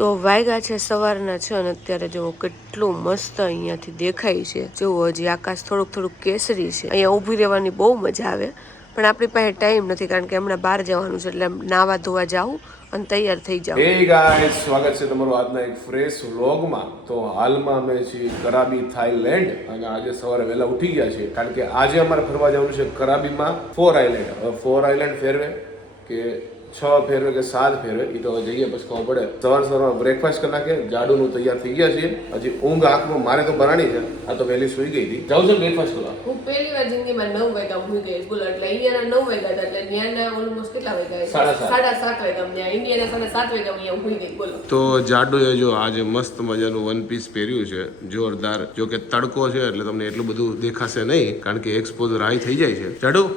તો વાયગા છે સવારના છે અને અત્યારે જો કેટલું મસ્ત અહીંયાથી દેખાય છે. જો હજી આકાશ થોડુંક કેસરી છે. અહીંયા ઊભી રહેવાની બહુ મજા આવે, પણ આપણી પાસે ટાઈમ નથી કારણ કે હમણાં બહાર જવાનું છે, એટલે નાવા ધોવા જાવું અને તૈયાર થઈ જાવ. હે ગાઈસ, સ્વાગત છે તમારું આજના એક ફ્રેશ વ્લોગમાં. તો હાલમાં અમે છીએ કરાબી, થાઈલેન્ડ, અને આજે સવારે વહેલા ઉઠી ગયા છીએ કારણ કે આજે અમારે ફરવા જવાનું છે કરાબીમાં 4 આઇલેન્ડ. હવે 4 આઇલેન્ડ ફેરવે કે 6 ફેરવે કે 7 ફેરવે એ તો હવે જઈએ પછી ખબર પડે. સવારમાં બ્રેકફાસ્ટ કરી નાખે, જાડુનું તૈયાર થઈ ગયા છીએ. હજી ઊંઘ આંખમાં મારે તો ભરાણી છે, આ તો વહેલી સુઈ ગઈ હતી. જાઉં છું બ્રેકફાસ્ટ કરવા. હું પહેલી વાર જિંદગીમાં 9 વાગ્યા ઊંઘી ગઈ બોલો, એટલે અહીંયાના 9 વાગ્યા હતા, એટલે ત્યાંના ઓલમોસ્ટ કેટલા વાગ્યા? 7:30 વાગ્યા. ઇન્ડિયાના 7:30 વાગ્યા અહીંયા ઊંઘી ગઈ બોલો. તો જાડુએ જો આજે મસ્ત મજાનું વન પીસ પહેર્યું છે, જોરદાર. જો કે તડકો છે એટલે તમને એટલું બધું દેખાશે નહીં કારણ કે એક્સપોઝર હાઈ થઈ જાય છે. જાડુ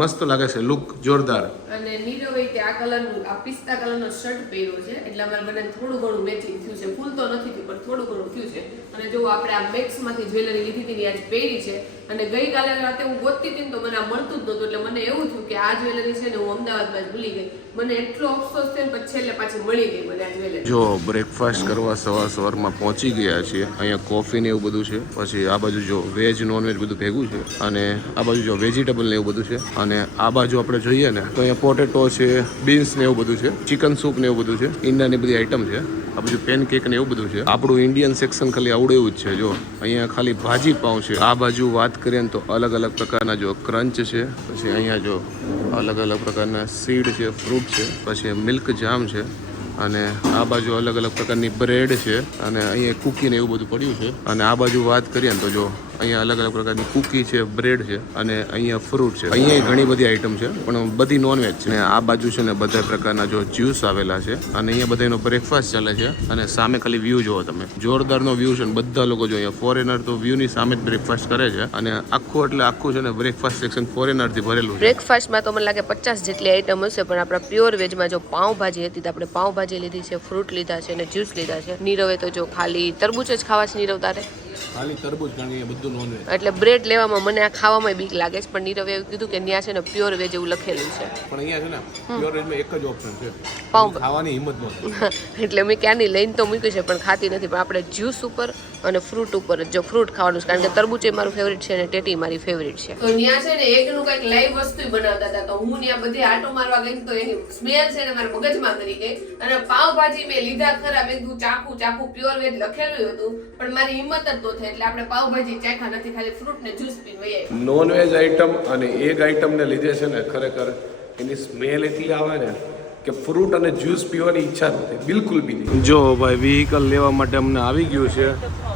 મસ્ત લાગે છે, લુક જોરદાર. અને નીરવે કે આ કલરનું, આ પિસ્તા કલરનો શર્ટ પહેર્યો છે, એટલે અમારે બધાને થોડું ઘણું મેચિંગ થયું છે. ફૂલ તો નથી થયું પણ થોડું ઘણું થયું છે. અને જો આપણે આ મેક્સમાંથી જ્વેલરી લીધી હતી આજ પહેરી છે, અને ગઈકાલે રાતે હું ગોતતી હતી તો મને આ મળતું જ નહોતું, એટલે મને એવું થયું કે આ જ્વેલરી છે ને હું અમદાવાદમાં જ ભૂલી ગઈ. મને એટલો અફસોસ થયો પછી છેલ્લે પાછી મળી ગઈ મને આ જ્વેલરી. જો બ્રેકફાસ્ટ કરવા સવારમાં પહોંચી ગયા છીએ. અહીંયા કોફી ને એવું બધું છે, પછી આ બાજુ જો વેજ નોનવેજ બધું ભેગું છે, અને આ બાજુ જો વેજીટેબલ ને એવું બધું છે, અને આ બાજુ આપણે જોઈએ ને તો અહીંયા પોટેટો છે, બીન્સ ને એવું બધું છે, ચિકન સૂપ ને એવું બધું છે, ઈંડાની બધી આઈટમ છે. આ બધું પેનકેક ને એવું બધું છે. આપણું ઇન્ડિયન સેક્શન ખાલી આવડે એવું જ છે. જો અહીંયા ખાલી ભાજી પાઉં છે. આ બાજુ વાત કરીએ ને તો અલગ અલગ પ્રકારના જો ક્રંચ છે, પછી અહીંયા જો અલગ અલગ પ્રકારના સીડ છે, ફ્રૂટ છે, પછી મિલ્ક જામ છે, અને આ બાજુ અલગ અલગ પ્રકારની બ્રેડ છે, અને અહીંયા કૂકી ને એવું બધું પડ્યું છે. અને આ બાજુ વાત કરીએ ને તો જો અહીંયા અલગ અલગ પ્રકારની કૂકી છે, બ્રેડ છે, અને અહીંયા ફ્રૂટ છે. અહીંયા ઘણી બધી આઈટમ છે પણ બધી નોનવેજ છે. અને આ બાજુ છે ને બધા પ્રકારના જો જ્યુસ આવેલા છે, અને અહીંયા બધાનો બ્રેકફાસ્ટ ચાલે છે. અને સામે ખાલી વ્યૂ જોવો તમે, જોરદારનો વ્યૂ છે. ને બધા લોકો જો અહીંયા ફોરેનર તો વ્યૂની સામે જ બ્રેકફાસ્ટ કરે છે, અને આખું એટલે આખું છે ને બ્રેકફાસ્ટ સેક્શન ફોરેનરથી ભરેલું છે. બ્રેકફાસ્ટમાં તો મને લાગે 50 જેટલી આઈટમ હશે, પણ આપણા પ્યોર વેજમાં જો પાઉંભાજી હતી તો આપણે પાઉંભાજી લીધી છે, ફ્રૂટ લીધા છે અને જ્યુસ લીધા છે. નીરવે તો જો ખાલી તરબૂચ જ ખાવા છે. નીરવ તારે ખાલી તરબૂચ, કારણ કે બધું નોનવેજ. એટલે બ્રેડ લેવામાં મને આ ખાવામાં બીક લાગે છે, પણ નીરવે એવું કીધું કે ત્યાં છે ને પ્યોર વેજ એવું લખેલું છે. પણ અહીંયા છે ને પ્યોર વેજમાં એક જ ઓપ્શન છે, પાઉં ખાવાની હિંમત નથી. એટલે મેં ક્યાંની લઈને તો મૂક્યું છે પણ ખાતી નથી. પણ આપણે જ્યુસ ઉપર અને ફ્રૂટ ઉપર જો ફ્રૂટ ખાવાનું છે, કારણ કે તરબૂચ એ મારું ફેવરિટ છે અને ટેટી મારી ફેવરિટ છે. તો ત્યાં છે ને એકનું કંઈક લાઈવ વસ્તુ બનાવતા હતા, તો હું ત્યાં બધે આટો મારવા ગઈ તો એની સ્મેલ છે ને મારા મગજમાં કરી ગઈ. અને પાવભાજી મેં લીધા ખરા, મેં કીધું ચાખું પ્યોર વેજ લખેલું હતું, પણ મારી હિંમત જ તો થઈ, એટલે આપણે પાવભાજી ચાખા નથી, ખાલી ફ્રૂટ ને જ્યુસ પીને વહી આવ્યા. નોનવેજ આઈટમ અને એગ આઈટમ ને લીધે છે ને ખરેખર એની સ્મેલ એટલી આવે ને કે ફ્રૂટ અને જ્યુસ પીવાની ઈચ્છા નથી, બિલકુલ બી નહીં. જો ભાઈ વ્હીકલ લેવા માટે અમને આવી ગયું છે,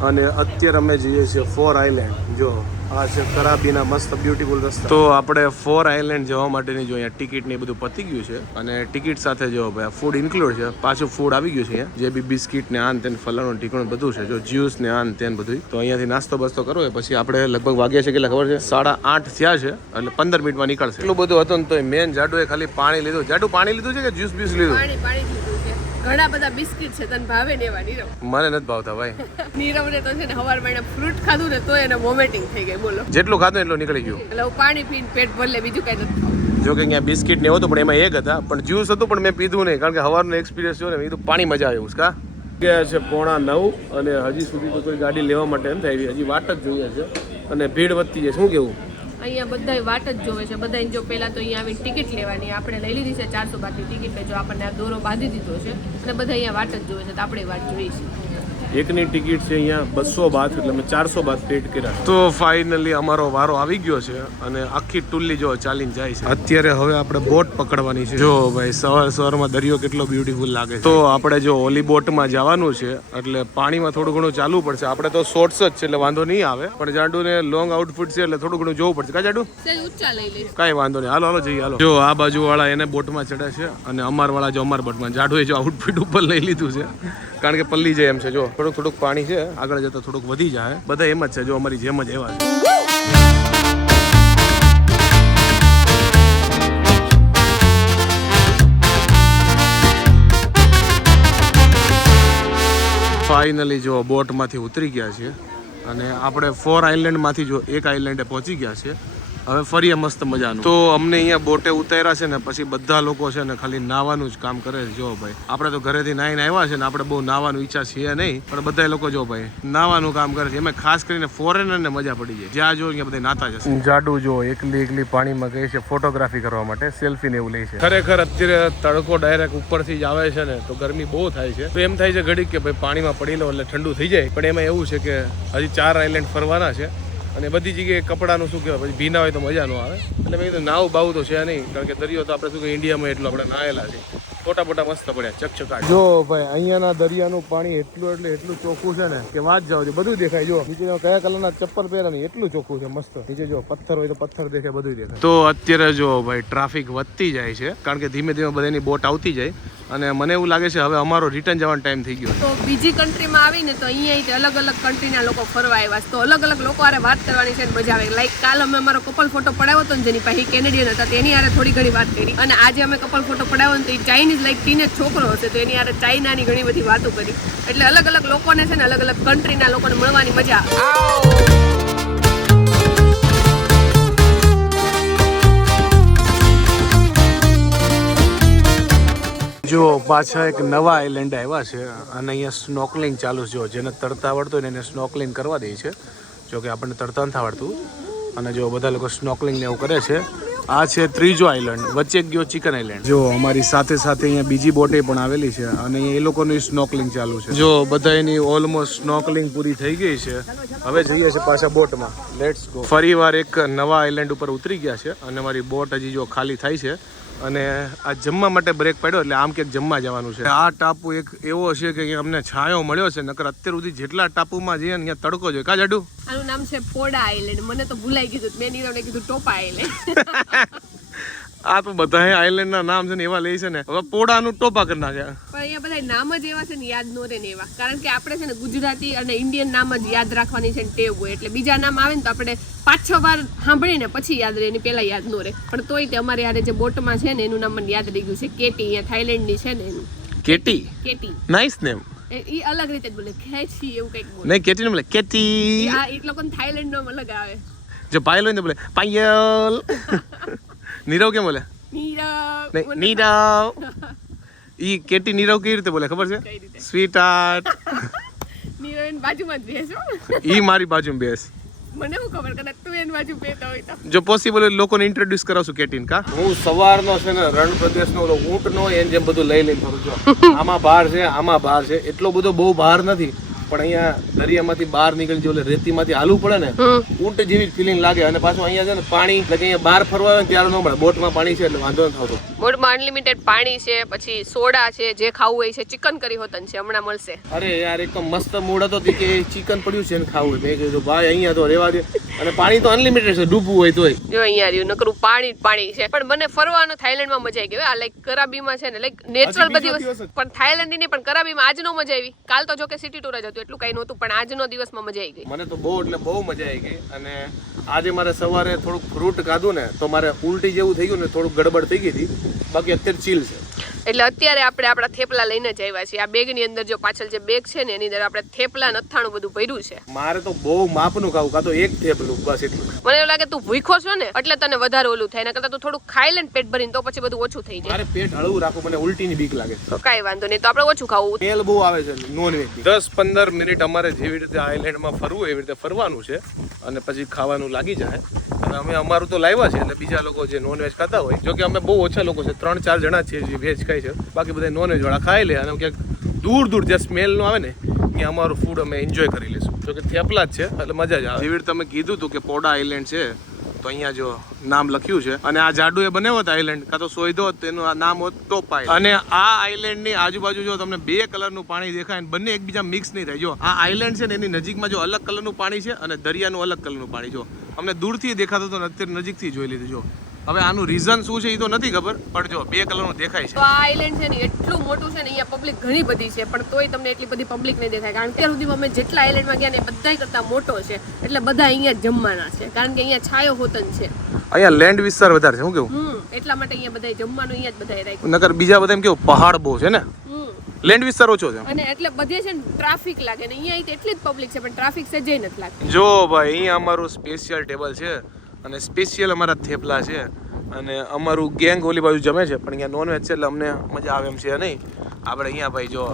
અને અત્યારે અમે જઈએ છીએ 4 આઇલેન્ડ. જો આ છે કરાબીના મસ્ત બ્યુટીફુલ રસ્તા. તો આપણે 4 આઇલેન્ડ જવા માટેની જો અહીંયા ટિકિટ ને બધું પતી ગયું છે, અને ટિકિટ સાથે જો ભાઈ ફૂડ ઇન્ક્લુડ છે. પાછું ફૂડ આવી ગયું છે અહીંયા, જે બી બિસ્કિટ ને આન તેન ફલાણું ઢીકણું બધું છે, જો જ્યુસ ને આન તેન બધું. તો અહીંયાથી નાસ્તો બસ્તો કરવો હોય પછી આપણે લગભગ વાગ્યા છે કેટલા ખબર છે? 8:30 થયા છે, એટલે 15 મિનિટમાં નીકળશે. એટલું બધું હતું ને તો મેન જાડુએ ખાલી પાણી લીધું. જાડુ પાણી લીધું છે કે જ્યુસ બીસ લીધું? પાણી લીધું છે. ઘણા બધા બિસ્કિટ છે, તને ભાવે ને એવા? નીરવ મને નથી ભાવતા ભાઈ. નીરવને તો છે ને સવારમાં એને ફ્રૂટ ખાધું ને તો એને વોમિટિંગ થઈ ગઈ બોલો. જેટલું ખાધું એટલું નીકળી ગયું. એટલે હું પાણી પીને પેટ ભરી લે, બીજું કઈ નથી ખાવું. જો કે અહીંયા બિસ્કિટ ને હતું પણ એમાં એક હતા, પણ જ્યુસ હતું પણ મેં પીધું નહીં, કારણ કે સવારનો એક્સપિરિયન્સ જો ને કીધું પાણી મજા આવે. ઉસકા ગયા છે 8:45, અને હજી સુધી તો કોઈ ગાડી લેવા માટે એમ થાય, હજી વાટ જ જોઈએ છે, અને ભીડ વધતી જાય. શું કેવું? અહીંયા બધાય વાટ જ જોવે છે. બધાને જો પહેલા તો અહીંયા આવીને ટિકિટ લેવાની, આપણે લઈ લીધી છે 400 બાદની ટિકિટ, જો આપણને આ દોરો બાંધી દીધો છે, અને બધા અહીંયા વાટ જ જોવે છે, તો આપણે વાટ જોઈ છે. એકની ટિકિટ છે અહીંયા 200 બાથ, એટલે અમે 400 બાથ પેડ કર્યા. તો ફાઇનલી અમારો વારો આવી ગયો છે, અને આખી ટુલ્લી જો ચાલીને જાય છે. અત્યારે હવે આપણે બોટ પકડવાની છે. જો ભાઈ સવારમાં દરિયો કેટલો બ્યુટીફુલ લાગે છે. તો આપણે જો ઓલી બોટમાં જવાનું છે, એટલે પાણીમાં થોડું ઘણું ચાલવું પડશે. આપણે તો શોર્ટ્સ જ છે એટલે વાંધો નહીં આવે, પણ જાડુને લોંગ આઉટફિટ છે એટલે થોડું ઘણું જોવું પડશે. કા જાડુ? કઈ વાંધો નહીં, હાલો જઈએ. હાલો. જો આ બાજુ વાળા એને બોટમાં ચડે છે, અને અમાર વાળા જો અમાર બોટમાં. જાડુએ જો આઉટફિટ ઉપર લઈ લીધું છે, કારણ કે પલ્લી જાય એમ છે. જો થોડુંક પાણી છે, આગળ જતા થોડુંક વધી જાય. બધા એમ જ છે, જો અમારી જેમ જ એવા છે. ફાઇનલી જો બોટમાંથી ઉતરી ગયા છીએ, અને આપણે 4 આઇલેન્ડમાંથી જો એક આઇલેન્ડે પહોંચી ગયા છે. હવે ફરીએ મસ્ત મજાનું. તો અમને અહીંયા બોટે ઉતાર્યા છે ને પછી બધા લોકો છે ને ખાલી નાવાનું જ કામ કરે છે. જો ભાઈ આપણે તો ઘરેથી નાઈને આવ્યા છે ને આપણે બહુ નાવાનું ઈચ્છા છે નહીં, પણ બધા લોકો જો ભાઈ નાવાનું કામ કરે છે. એમાં ખાસ કરીને ફોરેનર ને મજા પડી જાય. જ્યાં જો અહીંયા બધા નાતા જશે. જાડુ જો એકલી પાણીમાં ગઈ છે ફોટોગ્રાફી કરવા માટે, સેલ્ફી ને એવું લે છે. ખરેખર અત્યારે તડકો ડાયરેક્ટ ઉપરથી જ આવે છે ને તો ગરમી બહુ થાય છે. તો એમ થાય છે ઘડીક કે ભાઈ પાણીમાં પડી લો એટલે ઠંડુ થઈ જાય, પણ એમાં એવું છે કે હજી 4 આઈલેન્ડ ફરવાના છે અને બધી જગ્યાએ કપડાનું શું કહેવાય પછી ભીના હોય તો મજા ન આવે. એટલે મેં કીધું નાવ બાવું તો છે નહીં, કારણ કે દરિયો તો આપણે શું કે ઇન્ડિયામાં એટલો આપણે નાયેલા છે. ફોટા મસ્ત પડ્યા ચકચકાટ. જો ભાઈ અહીંયાના દરિયાનું પાણી એટલું ચોખ્ખું છે ને કે વાત જાવ છે. બધું દેખાય. જો નીચે કયા કલરના ચપ્પલ પહેર્યા નહીં એટલું ચોખ્ખું છે મસ્ત. નીચે જો પથ્થર હોય તો પથ્થર દેખાય, બધું દેખાય. તો અત્યારે જો ભાઈ ટ્રાફિક વધતી જાય છે કારણ કે ધીમે ધીમે બધાની બોટ આવતી જાય અને મને એવું લાગે છે હવે અમારો રિટર્ન જવાનો ટાઈમ થઈ ગયો. તો બીજી કન્ટ્રીમાં આવીને તો અહીંયા અલગ અલગ કન્ટ્રીના લોકો ફરવા આવ્યા તો અલગ અલગ લોકો આરે વાત કરવાની છે મજા આવે. લાઈક કાલ અમે અમારો કપલ ફોટો પડાવ્યો હતો ને જેની પાસે કેનેડિયન હતા તેની આરે થોડી ઘણી વાત કરી, અને આજે અમે કપલ ફોટો પડાવ્યો ને તો એ ચાઇનીઝ લાઈક ટીનેજ છોકરો હશે તો એની આરે ચાઇનાની ઘણી બધી વાતો કરી. એટલે અલગ અલગ લોકોને છે ને અલગ અલગ કન્ટ્રીના લોકોને મળવાની મજા આવે. જો પાછા એક નવા આઈલેન્ડ આવ્યા છે અને અહીંયા સ્નોકલિંગ ચાલુ છે. જો જેને તરતા આવડતું હોય ને એને સ્નોકલિંગ કરવા દે છે. જો કે આપણને તરતા નથી આવડતું અને જો બધા લોકો સ્નોકલિંગ ને એવું કરે છે. આ છે ત્રીજો આઈલેન્ડ, વચ્ચે ગયો ચિકન આઈલેન્ડ. જો અમારી સાથે અહીંયા બીજી બોટે પણ આવેલી છે અને એ લોકોની સ્નોકલિંગ ચાલુ છે. જો બધા એની ઓલમોસ્ટ સ્નોકલિંગ પૂરી થઈ ગઈ છે. હવે જઈએ છે પાછા બોટમાં. Let's go. ફરીવાર એક નવા આઈલેન્ડ ઉપર ઉતરી ગયા છે અને મારી બોટ હજી જો ખાલી થાય છે અને આ જમવા માટે બ્રેક પડ્યો એટલે આમ ક્યાંક જમવા જવાનું છે. આ ટાપુ એક એવો છે કે અમને છાંયો મળ્યો છે, નકર અત્યાર સુધી જેટલા ટાપુમાં જઈએ ને ત્યાં તડકો જોઈએ. કા જાડુ? આનું નામ છે પોડા આઈલેન્ડ. મને તો ભૂલાઈ ગયું, મેં નીરવને કીધું ટોપા આઈલેન્ડ. આ તો બધા આઈલેન્ડ ના નામ છે ને એવા લે છે ને, હવે પોડાનું ટોપા કરી નાખ્યા. પણ અહીંયા બધા નામ જ એવા છે ને યાદ નો રહે ને એવા, કારણ કે આપણે છે ને ગુજરાતી અને ઇન્ડિયન નામ જ યાદ રાખવાની છે ને ટેવ હોય. એટલે બીજા નામ આવે ને તો આપણે 5-6 વાર સાંભળીને પછી યાદ રહે, એની પહેલા યાદ નો રહે. પણ તોય તે અમારે યારે જે બોટમાં છે ને એનું નામ મને યાદ રહી ગયું છે. કેટી. અહીંયા થાઈલેન્ડ ની છે ને એનું કેટી. Nice name. ઈ અલગ રીતે બોલે, ખેચી એવું કઈક બોલે. નહીં કેટી ને બોલે કેટી. આ ઈ લોકોને થાઈલેન્ડ નો અલગ આવે. જો પાયલ હોય ને બોલે પાયલ. નીરવ કેમ બોલે? નીરવ. ઈ કેટી નીરવ કેવી રીતે બોલે ખબર છે? Sweet heart. નીરવ એની બાજુમાં જ બેસો. ઈ મારી બાજુમાં બેસ. મને શું ખબર કદાચ તું એની બાજુ બેઠો હોય તો. જો પોસિબલ હોય લોકોને ઇન્ટ્રોડ્યુસ કરાવશું કેટીન. કા હું સવારનો છે ને રણ પ્રદેશનો ઊંટ નો એમ જેમ બધું લઈ લઈને ફરું છું. આમાં બહાર છે, આમાં બહાર છે. એટલો બધો બહુ બહાર નથી, પણ અહીંયા દરિયામાંથી બહાર નીકળી જો રેતીમાંથી હાલવું પડે ને ઊંટ જેવી ફિલિંગ લાગે. અને પાછું અહીંયા છે ને પાણી એટલે કે અહીંયા બહાર ફરવા આવે ત્યારે ન મળે. બોટમાં પાણી છે એટલે વાંધો નથી આવતો. બોટમાં અનલિમિટેડ પાણી છે, પછી સોડા છે, જે ખાવું હોય છે. ચિકન કરી હોતન છે હમણાં મળશે. અરે યાર એક તો મસ્ત મૂડ હતો કે ચિકન પડ્યું છે ને ખાવું. મેં કીધું ભાઈ અહીંયા તો રેવા દે. અને પાણી તો અનલિમિટેડ છે, ડૂબવું હોય તોય. જો અહીંયા રહ્યું નકરું પાણી છે. પણ મને ફરવાનો થાઈલેન્ડમાં મજા આવી ગઈ. આ લાઈક કરાબીમાં છે ને લાઈક નેચરલ બધી વસ્તુ, પણ થાઈલેન્ડ ની પણ કરાબીમાં આજનો મજા આવી. કાલ તો જો કે સિટી ટૂર જ હતું એટલું કઈ નહોતું, પણ આજનો દિવસમાં મજા આવી ગઈ. મને તો બહુ એટલે બહુ મજા આવી ગઈ. અને આજે મારે સવારે થોડુંક ફ્રૂટ ખાધું ને તો મારે ઉલટી જેવું થઈ ગયું ને, થોડુંક ગડબડ થઈ ગઈ હતી. બાકી અત્યારે ચીલ છે. એટલે અત્યારે આપણે આપણા થેપલા લઈને જ આવ્યા છીએ. આ બેગ ની અંદર જો પાછળ જે બેગ છે ને એની અંદર આપણે થેપલા અથાણું બધું ભર્યું છે. મારે તો બહુ માપનું ખાવું, કાં તો એક થેપલું બસ એટલું. મને એવું લાગે તું ભૂખો છો ને એટલે તને વધારે ઓલું થાય, ને કરતા તું થોડું ખાઈ લે પેટ ભરીને તો પછી બધું ઓછું થઈ જાય. મારે પેટ હળવું રાખવું, મને ઉલટીની બીક લાગે. તો કાંઈ વાંધો નહીં, તો આપણે ઓછું ખાવું. તેલ બહુ આવે છે નોનવેજ. 10-15 મિનિટ અમારે જેવી રીતે આઈલેન્ડમાં ફરવું એવી રીતે ફરવાનું છે અને પછી ખાવાનું લાગી જાય. હવે અમે અમારું તો લાવ્યા છે એટલે બીજા લોકો જે નોનવેજ ખાતા હોય, જો કે અમે બહુ ઓછા લોકો છે, 3-4 જણા છીએ જે વેજ ખાય છે. બાકી બધા નોનવેજ વાળા ખાઈ લે અને ક્યાંક દૂર જ્યાં સ્મેલ નો આવે ને ત્યાં અમારું ફૂડ અમે એન્જોય કરી લઈશું. જો કે થેપલા જ છે એટલે મજા જ આવે. જેવી રીતે તમે કીધું હતું કે પોડા આઈલેન્ડ છે તો અહીંયા જો નામ લખ્યું છે. અને આ જાડુ એ બનાવ્યો હતો આઈલેન્ડ, કાં તો સોયદો તેનું આ નામ હોત ટોપ આઈલેન્ડ. અને આ આઈલેન્ડ ની આજુબાજુ જો તમને 2 કલરનું પાણી દેખાય, બંને એકબીજા મિક્સ નહીં થાય. જો આ આઈલેન્ડ છે ને એની નજીકમાં જો અલગ કલરનું પાણી છે અને દરિયાનું અલગ કલરનું પાણી. જો અમને દૂરથી દેખાતું હતું ને અત્યારે નજીકથી જોઈ લીધું. જો હવે આનું રીઝન શું છે એ તો નથી ખબર, પણ જો 2 કલરનું દેખાય છે. તો આ આઈલેન્ડ છે ને એટલું મોટું છે ને, અહીંયા પબ્લિક ઘણી બધી છે, પણ તોય તમને એટલી બધી પબ્લિક નહીં દેખાય. કારણ કે અત્યાર સુધી અમે જેટલા આઈલેન્ડમાં ગયા ને બધા કરતા મોટો છે, એટલે બધા અહીંયા જ જમવાના છે. કારણ કે અહીંયા છાયો હોતન છે, અહીંયા લેન્ડ વિસ્તાર વધારે છે. શું કેવું? એટલા માટે અહીંયા બધા જમવાનું અહીંયા જ બધા રાખ્યું. નકર બીજા બધા એમ કેવું પહાડ બહુ છે ને, લેન્ડ વિસ્તાર ઓછો છે અને એટલે બધે છે ને ટ્રાફિક લાગે ને. અહીંયા એટલી જ પબ્લિક છે પણ ટ્રાફિક સજ્જય નથી લાગતી. જો ભાઈ અહીંયા અમારું સ્પેશિયલ ટેબલ છે અને સ્પેશિયલ અમારા થેપલા છે અને અમારું ગેંગ ઓલી બાજુ જમે છે પણ અહીંયા નોનવેજ છે એટલે અમને મજા આવે એમ છે નહીં. આપણે અહીંયા ભાઈ જો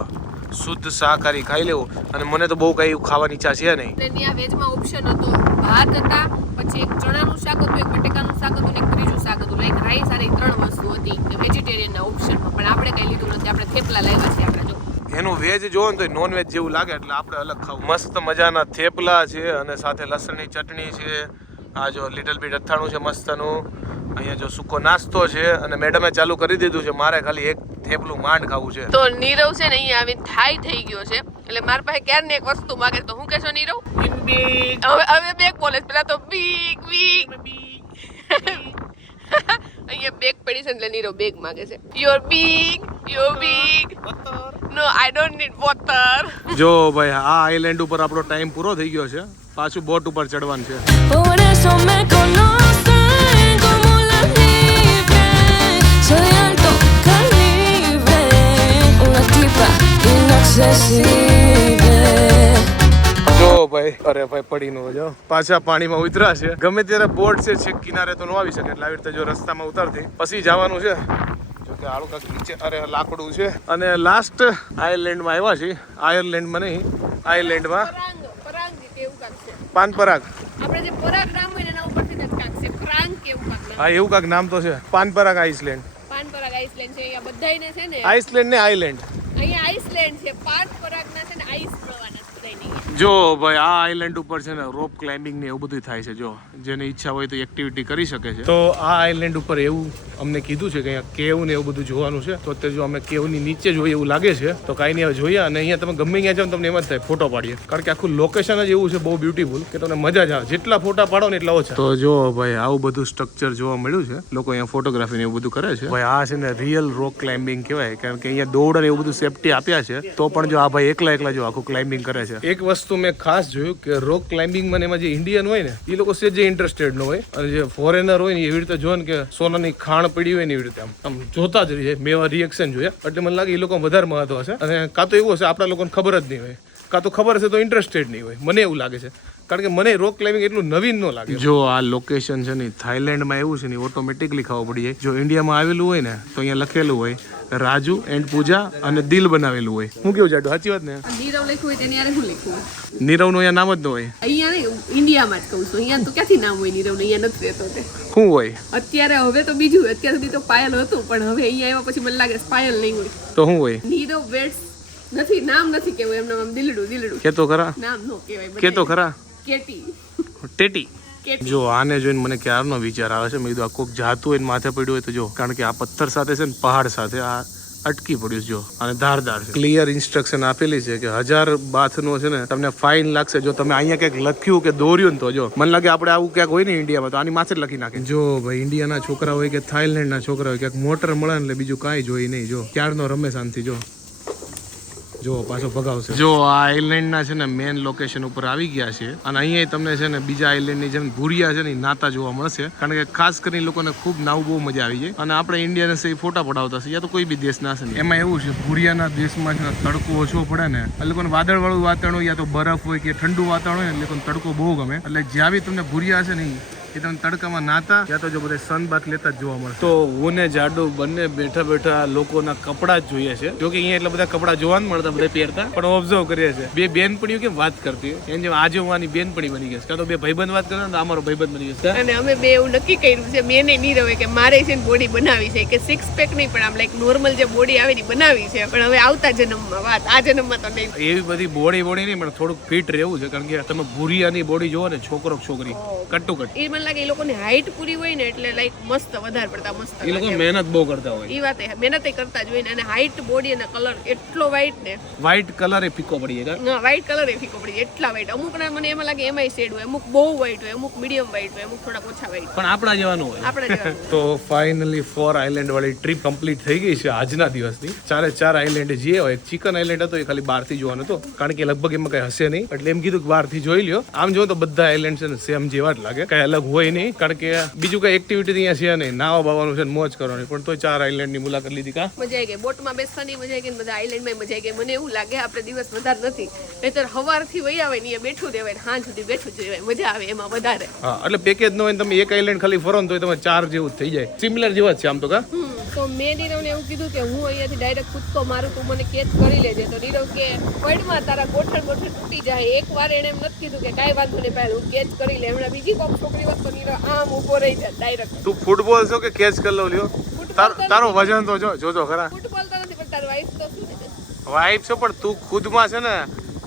શુદ્ધ શાકાહારી ખાઈ લેવું અને મને તો બહુ કઈ ખાવાની ઈચ્છા છે નહીં. અને ત્યાં વેજમાં ઓપ્શન હતો, ભાત હતા, પછી એક ચણાનું શાક હતું, એક બટેકાનું શાક હતું, એક ત્રીજું શાક હતું. લાઈક રાઈસ અને 3 વસ્તુ હતી વેજીટેરિયનના ઓપ્શનમાં. પણ આપણે કઈ લીધું નથી, આપણે થેપલા લાવ્યા છે. આપણે જો એનું વેજ જોવો ને તો નોન વેજ જેવું લાગે એટલે આપણે અલગ ખાવું. મસ્ત મજાના થેપલા છે અને સાથે લસણની ચટણી છે. આ જો લિટલ બીટ અથાણું છે મસ્તનું. અહીંયા જો સૂકો નાસ્તો છે અને મેડમે ચાલુ કરી દીધું છે. મારે ખાલી એક થેપલું માંડ ખાવું છે. તો નીરવ છે ને અહીંયા આવીને થાઈ થઈ ગયો છે એટલે મારા પાસે ક્યારની એક વસ્તુ માંગે તો હું કહેશો નીરવ? હવે બેગ બોલે પેલા તો બીગ અહીંયા બેગ પડી છે એટલે નીરવ બેગ માંગે છે. Your big no I don't need water. જો ભાઈ આ આઈલેન્ડ ઉપર આપણો ટાઈમ પૂરો થઈ ગયો છે. પાછું બોટ ઉપર ચડવાનું છે. Por eso me conocen como la libre. Soy alto calibre, una tipa inaccesible. જો ભાઈ અરે ભાઈ પડી નો જો પાછા પાણીમાં ઉતરા છે. ગમે ત્યારે બોટ છે છેક કિનારે તો ન આવી શકે એટલે આવી રીતે જો રસ્તામાં ઉતરતી પછી જવાનું છે. જો કે આળું કાંક નીચે અરે લાકડું છે અને લાસ્ટ આયર્લેન્ડમાં આવ્યા છે. આયર્લેન્ડમાં નહીં આયર્લેન્ડમાં પાનપરાગ. આપણે જે પરાગ નામ હોય એના ઉપરથી જ કાંક છે પ્રાંગ કે એવું કાંક નામ. હા એવું કાંક નામ તો છે. પાનપરાગ આઈસલેન્ડ. પાનપરાગ આઈસલેન્ડ છે. અહીંયા બધાયને છે ને આઈસલેન્ડ ને આઈલેન્ડ. અહીંયા આઈસલેન્ડ છે, પાનપરાગના છે ને આઈસ મળવાના છે બધાયને. જો ભાઈ આ આઈલેન્ડ ઉપર છે ને રોપ ક્લાઇમ્બિંગ ને એવું બધું થાય છે. જો જેને ઈચ્છા હોય તો એક્ટિવિટી કરી શકે છે. તો આ આઈલેન્ડ ઉપર એવું અમને કીધું છે કે અહીંયા કેવ ને એવું બધું જોવાનું છે. તો અત્યારે જો અમે કેવની નીચે જોઈએ એવું લાગે છે તો કાંઈ નહીં હવે જોઈએ. અને અહીંયા તમે ગમે ત્યાં જાઓ તમને એમ જ થાય ફોટો પાડીએ કારણ કે આખું લોકેશન જ એવું છે બહુ બ્યુટીફુલ કે તમને મજા જ આવે. જેટલા ફોટા પાડો ને એટલા ઓછા. તો જો ભાઈ આવું બધું સ્ટ્રક્ચર જોવા મળ્યું છે. લોકો અહીંયા ફોટોગ્રાફી ને એવું બધું કરે છે. ભાઈ આ છે ને રિયલ રોક ક્લાઇમ્બિંગ કહેવાય કારણ કે અહીંયા દોડ ને એવું બધું સેફટી આપ્યા છે. તો પણ જો આ ભાઈ એકલા જો આખું ક્લાઇમ્બિંગ કરે છે. એક વસ્તુ મેં ખાસ જોયું કે રોક ક્લાઇમ્બિંગમાં એમાં જે ઇન્ડિયન હોય ને એ લોકો સેજ ઇન્ટરેસ્ટેડ ન હોય અને જે ફોરેનર હોય ને એવી રીતે જો ને કે સોનાની ખાણ પડી હોય ને એવી રીતે આમ જોતા જ રહીએ. મેં એવા રિએક્શન જોયા એટલે મને લાગે એ લોકો વધારે મહત્વ હશે. અને કાં તો એવું હશે આપણા લોકોને ખબર જ નહીં હોય, કાં તો ખબર હશે તો ઇન્ટરેસ્ટેડ નહીં હોય. મને એવું લાગે છે કારણ કે મને રોક ક્લાઇમ્બિંગ એટલું નવીન ન લાગે. જો આ લોકેશન છે ને થાઈલેન્ડમાં એવું છે ને ઓટોમેટિકલી ખબર પડી જાય. જો ઇન્ડિયામાં આવેલું હોય ને તો અહીંયા લખેલું હોય રાજુ એન્ડ પૂજા અને દિલ બનાવેલું હોય. હું કેવું જાડું સાચી વાત ને? નીરવ લખ્યું હોય તેની યારે શું લખ્યું? નીરવનું અહીંયા નામ જ ન હોય. અહીંયા નહીં ઇન્ડિયામાં જ કહું છું. અહીંયા તો ક્યાંથી નામ હોય નીરવનું? અહીંયા નથી રહેતો તે. શું હોય અત્યારે હવે તો બીજું. અત્યાર સુધી તો પાયલ હતું પણ હવે અહીંયા આવ્યા પછી મને લાગે પાયલ નહીં હોય. તો શું હોય? નીરવ વેટ્સ નથી, નામ નથી કેવું. એમનું નામ દિલડું કેતો ખરા? નામ નો કહેવાય. કેતો ખરા? કેટી ટેટી. જો આને જોઈને મને ક્યારનો વિચાર આવે છે. મેં કીધું આ કોક જાતું હોય ને માથે પડ્યું હોય તો જો કારણ કે આ પથ્થર સાથે છે ને પહાડ સાથે આ અટકી પડ્યું છે જો અને ધારદાર છે. ક્લિયર ઇન્સ્ટ્રક્શન આપેલી છે કે 1000 બાથનો છે ને તમને ફાઇન લાગશે જો તમે અહીંયા ક્યાંક લખ્યું કે દોર્યું ને તો. જો મને લાગે આપણે આવું ક્યાંક હોય ને ઇન્ડિયામાં તો આની માથે જ લખી નાખે. જો ભાઈ ઇન્ડિયાના છોકરા હોય કે થાઈલેન્ડના છોકરા હોય ક્યાંક મોટર મળે ને એટલે બીજું કાંઈ જોઈ નહીં. જો ક્યારનો રમે શાંતિ. જો પાછો ભગાવશે. જો આ આઈલેન્ડના છે ને મેન લોકેશન ઉપર આવી ગયા છે અને અહીંયા તમને છે ને બીજા આઈલેન્ડની જેમ ભૂરિયા છે ને નાતા જોવા મળશે કારણ કે ખાસ કરીને લોકોને ખૂબ નાવું બહુ મજા આવી જાય. અને આપણે ઇન્ડિયાને છે ફોટા પડાવતા છે યા તો કોઈ બી દેશ ના છે ને એમાં એવું છે ભૂરિયાના દેશમાં છે તડકો ઓછો પડે ને એ લોકોને વાદળવાળું વાતાવરણ હોય યા તો બરફ હોય કે ઠંડુ વાતાવરણ હોય ને એ લોકોને તડકો બહુ ગમે. એટલે જ્યાં બી તમને ભૂરિયા છે ને એ તમે તડકામાં નાતા યા તો જો બધા સન બાથ લેતા જ જોવા મળે. તો હું ને જાડુ બંને બેઠા લોકોના કપડા જ જોઈએ છે. જો કે અહીંયા એટલા બધા કપડા જોવા ન મળતા બધા પહેરતા પણ ઓબ્ઝર્વ કરીએ છે. બે બેનપણીઓ કેમ વાત કરતી હોય એમ જેમ આજે હું આની બેનપણી બની ગઈ કાં તો બે ભાઈબંધ વાત કરતા તો અમારો ભાઈબંધ બની ગયો. અને અમે બે એવું નક્કી કર્યું છે મેં નહીં રહે કે મારે છે ને બોડી બનાવી છે કે 6 પેક નહીં પણ આમ લાઈક નોર્મલ જે બોડી આવે એ બનાવી છે પણ હવે આવતા જન્મમાં વાત આ જન્મમાં તો નહીં. એવી બધી બોડી નહીં પણ થોડુંક ફિટ રહેવું છે કારણ કે તમે ભૂરિયાની બોડી જોવો ને છોકરો છોકરી કટ્ટુકટ એ મને લાગે એ લોકોની હાઈટ પૂરી હોય ને એટલે લાઈક મસ્ત વધારે પડતા મસ્ત. એ લોકો મહેનત બહુ કરતા હોય. એ વાત મહેનત કરતા જ હોય ને અને હાઈટ બોડી અને કલર એટલો વ્હાઈટ ને વ્હાઈટ કલર એ ફીકો પડી જાય. હા વ્હાઈટ કલર એ ફીકો પડી જાય એટલા વ્હાઈટ. અમુક ના મને એમાં લાગે એમાંય શેડ હોય. અમુક બહુ વ્હાઈટ હોય, અમુક મીડિયમ વ્હાઈટ હોય, અમુક થોડા ઓછા વ્હાઈટ પણ આપણા જેવાનું હોય. આપણા જેવાનું. તો ફાઇનલી 4 આઇલેન્ડ વાળી ટ્રીપ કમ્પ્લીટ થઈ ગઈ છે આજના દિવસની. 4 આઇલેન્ડ જે હોય એક ચિકન આઇલેન્ડ હતો એ ખાલી બહારથી જોવાનો હતો કારણ કે લગભગ એમાં કઈ હશે નહીં એટલે એમ કીધું કે બહારથી જોઈ લ્યો. આમ જો તો બધા આઇલેન્ડ છે ને સેમ જેવા જ લાગે કઈ અલગ હોય નહીં, કારણ કે બીજું કઈ એક્ટિવિટી અહીંયા છે નહીં, નાવા બાવાનું છે, મોજ કરવાની, પણ તોય 4 આઈલેન્ડની મુલાકાત લીધી. કા મજા આવી ગઈ, બોટમાં બેસવાની મજા આવી ગઈ, બધા આઈલેન્ડમાં મજા આવી ગઈ. મને એવું લાગે આપણે દિવસ વધારે નથી, નહીતર સવારથી વહી આવે ને બેઠું રહેવાય, સાંજ સુધી બેઠું જ રહેવાય, મજા આવે એમાં વધારે. હા, એટલે પેકેજ ન હોય ને તમે એક આઈલેન્ડ ખાલી ફરો ને તો તમે 4 જેવું જ થઈ જાય, સિમિલર જેવા જ છે આમ તો. કા તો મેં નીરવને એવું કીધું કે હું અહીંયાથી ડાયરેક્ટ કૂદકો મારું, તું મને કેચ કરી લેજે. તો નીરવ કે પૈડમાં તારા ગોઠણ તૂટી જાય. એકવાર એને એમ નથી કીધું કે કાંઈ વાંધો નહીં પહેલા હું કેચ કરી લે. હમણાં બીજી કોક છોકરી વાત તો નીરવ આમ ઊભો રહી જાય ડાયરેક્ટ. તું ફૂટબોલ છો કે કેચ કરી લો લ્યો? તારો વજન તો જોજો ખરા. ફૂટબોલ તો નથી, પણ તારી વાઈફ તો શું છે? વાઈફ છો, પણ તું ખુદમાં છે ને